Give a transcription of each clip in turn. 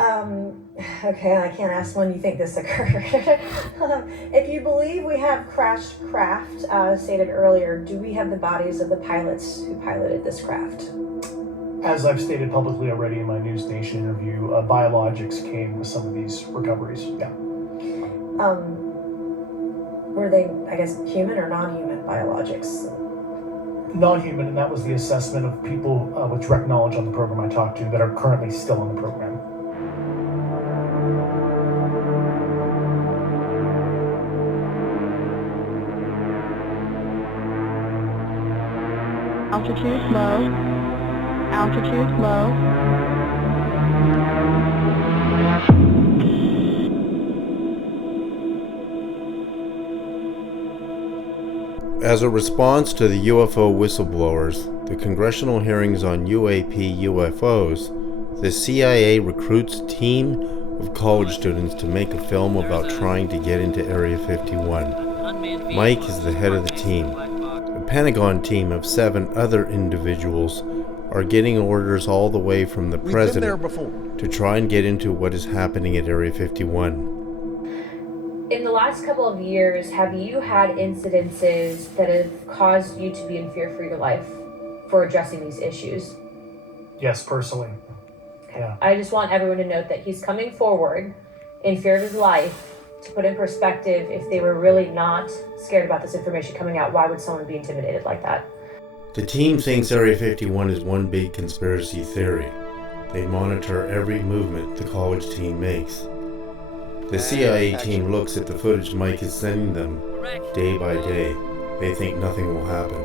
Okay, I can't ask when you think this occurred. If you believe we have crashed craft, stated earlier, do we have the bodies of the pilots who piloted this craft? As I've stated publicly already in my News Nation interview, biologics came with some of these recoveries, yeah. Were they, I guess, human or non-human biologics? Non-human, and that was the assessment of people with direct knowledge on the program I talked to that are currently still in the program. Altitude low. Altitude low. As a response to the UFO whistleblowers, the congressional hearings on UAP UFOs, the CIA recruits a team of college students to make a film about trying to get into Area 51. Mike is the head of the team. A Pentagon team of 7 other individuals are getting orders all the way from the president to try and get into what is happening at Area 51. In the last couple of years, have you had incidences that have caused you to be in fear for your life for addressing these issues? Yes, personally. Okay. Yeah. I just want everyone to note that he's coming forward in fear of his life to put in perspective, if they were really not scared about this information coming out, why would someone be intimidated like that? The team thinks Area 51 is one big conspiracy theory. They monitor every movement the college team makes. The CIA team looks at the footage Mike is sending them day by day. They think nothing will happen.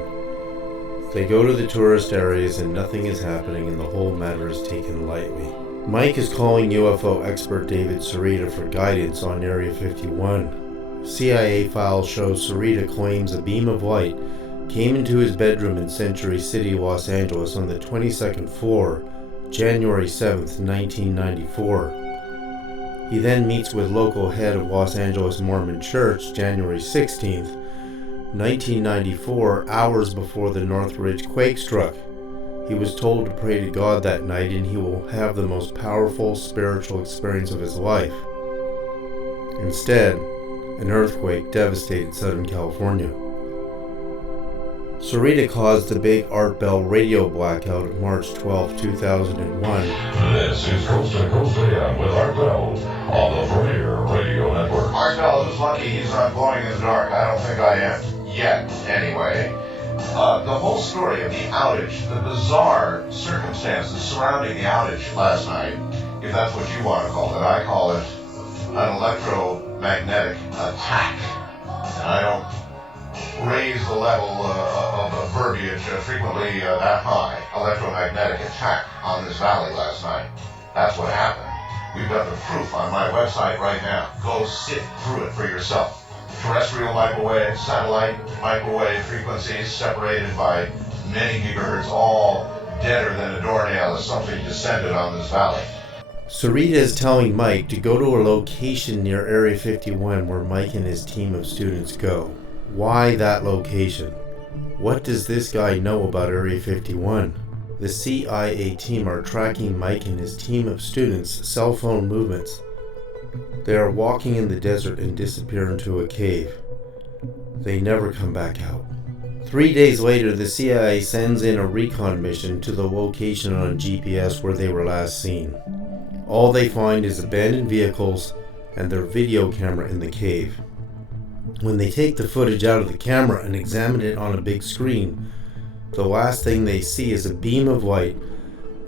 They go to the tourist areas and nothing is happening and the whole matter is taken lightly. Mike is calling UFO expert David Sereda for guidance on Area 51. CIA files show Sereda claims a beam of light came into his bedroom in Century City, Los Angeles on the 22nd floor, January 7th, 1994. He then meets with local head of Los Angeles Mormon Church, January 16th, 1994, hours before the Northridge quake struck. He was told to pray to God that night and he will have the most powerful spiritual experience of his life. Instead, an earthquake devastated Southern California. Sereda caused the big Art Bell radio blackout of March 12, 2001. This is Coast to Coast AM with Art Bell on the Premier Radio Network. Art Bell is lucky he's not glowing in the dark. I don't think I am. Yet, anyway. The whole story of the outage, the bizarre circumstances surrounding the outage last night, if that's what you want to call it, I call it an electromagnetic attack. And I don't raise the level of verbiage frequently that high. Electromagnetic attack on this valley last night. That's what happened. We've got the proof on my website right now. Go sift through it for yourself. Terrestrial microwave, satellite microwave frequencies separated by many gigahertz, all deader than a doornail as something descended on this valley. Sereda is telling Mike to go to a location near Area 51 where Mike and his team of students go. Why that location? What does this guy know about Area 51? The CIA team are tracking Mike and his team of students' cell phone movements. They are walking in the desert and disappear into a cave. They never come back out. 3 days later, the CIA sends in a recon mission to the location on GPS where they were last seen. All they find is abandoned vehicles and their video camera in the cave. When they take the footage out of the camera and examine it on a big screen, the last thing they see is a beam of light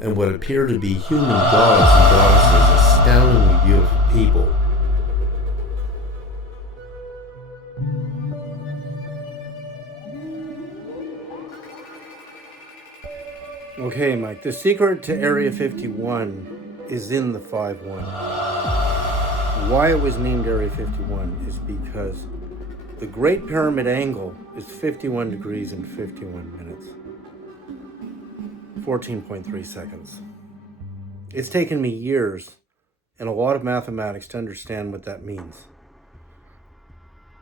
and what appear to be human gods and goddesses, astoundingly beautiful people. Okay, Mike, the secret to Area 51 is in the 5-1. Why it was named Area 51 is because the Great Pyramid angle is 51 degrees and 51 minutes. 14.3 seconds. It's taken me years and a lot of mathematics to understand what that means.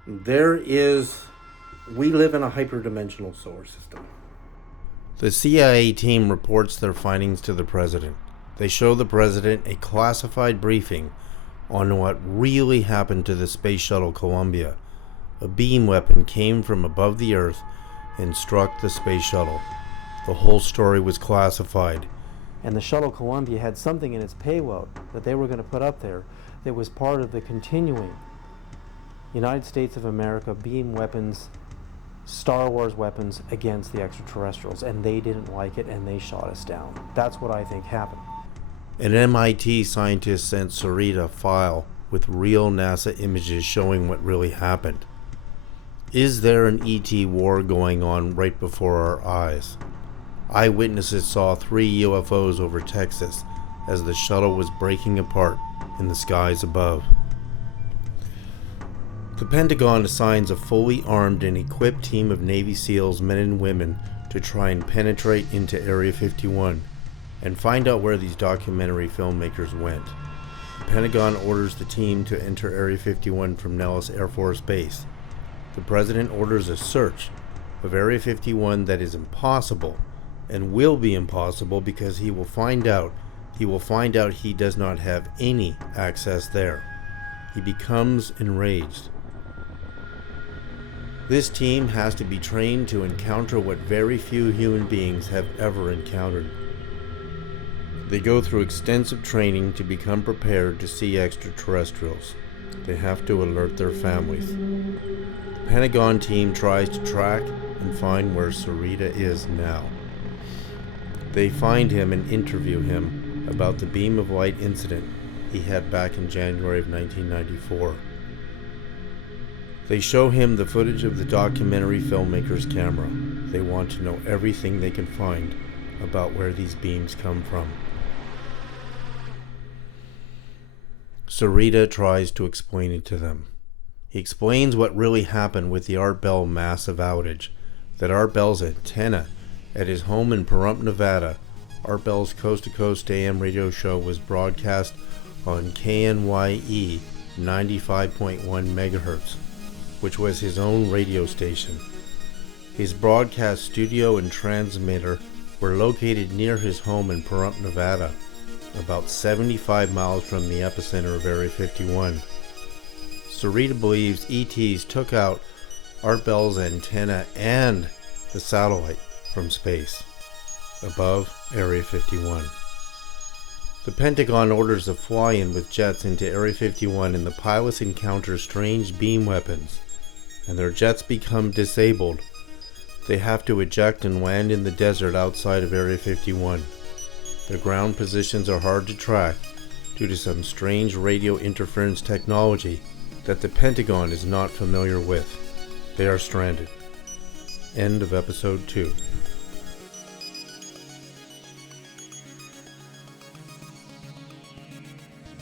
We live in a hyperdimensional solar system. The CIA team reports their findings to the president. They show the president a classified briefing on what really happened to the Space Shuttle Columbia. A beam weapon came from above the Earth and struck the Space Shuttle. The whole story was classified. And the Shuttle Columbia had something in its payload that they were going to put up there that was part of the continuing United States of America beam weapons, Star Wars weapons against the extraterrestrials, and they didn't like it and they shot us down. That's what I think happened. An MIT scientist sent Sereda a file with real NASA images showing what really happened. Is there an ET war going on right before our eyes? Eyewitnesses saw 3 UFOs over Texas as the shuttle was breaking apart in the skies above. The Pentagon assigns a fully armed and equipped team of Navy SEALs, men and women, to try and penetrate into Area 51 and find out where these documentary filmmakers went. The Pentagon orders the team to enter Area 51 from Nellis Air Force Base. The President orders a search of Area 51 that is impossible and will be impossible because he will find out he does not have any access there. He becomes enraged. This team has to be trained to encounter what very few human beings have ever encountered. They go through extensive training to become prepared to see extraterrestrials. They have to alert their families. The Pentagon team tries to track and find where Sereda is now. They find him and interview him about the beam of light incident he had back in January of 1994. They show him the footage of the documentary filmmaker's camera. They want to know everything they can find about where these beams come from. Sereda tries to explain it to them. He explains what really happened with the Art Bell massive outage, that Art Bell's antenna at his home in Pahrump, Nevada. Art Bell's coast-to-coast AM radio show was broadcast on KNYE 95.1 megahertz, which was his own radio station. His broadcast studio and transmitter were located near his home in Pahrump, Nevada, about 75 miles from the epicenter of Area 51. Sereda believes ETs took out Art Bell's antenna and the satellite from space, above Area 51. The Pentagon orders a fly-in with jets into Area 51, and the pilots encounter strange beam weapons, and their jets become disabled. They have to eject and land in the desert outside of Area 51. Their ground positions are hard to track due to some strange radio interference technology that the Pentagon is not familiar with. They are stranded. End of episode 2.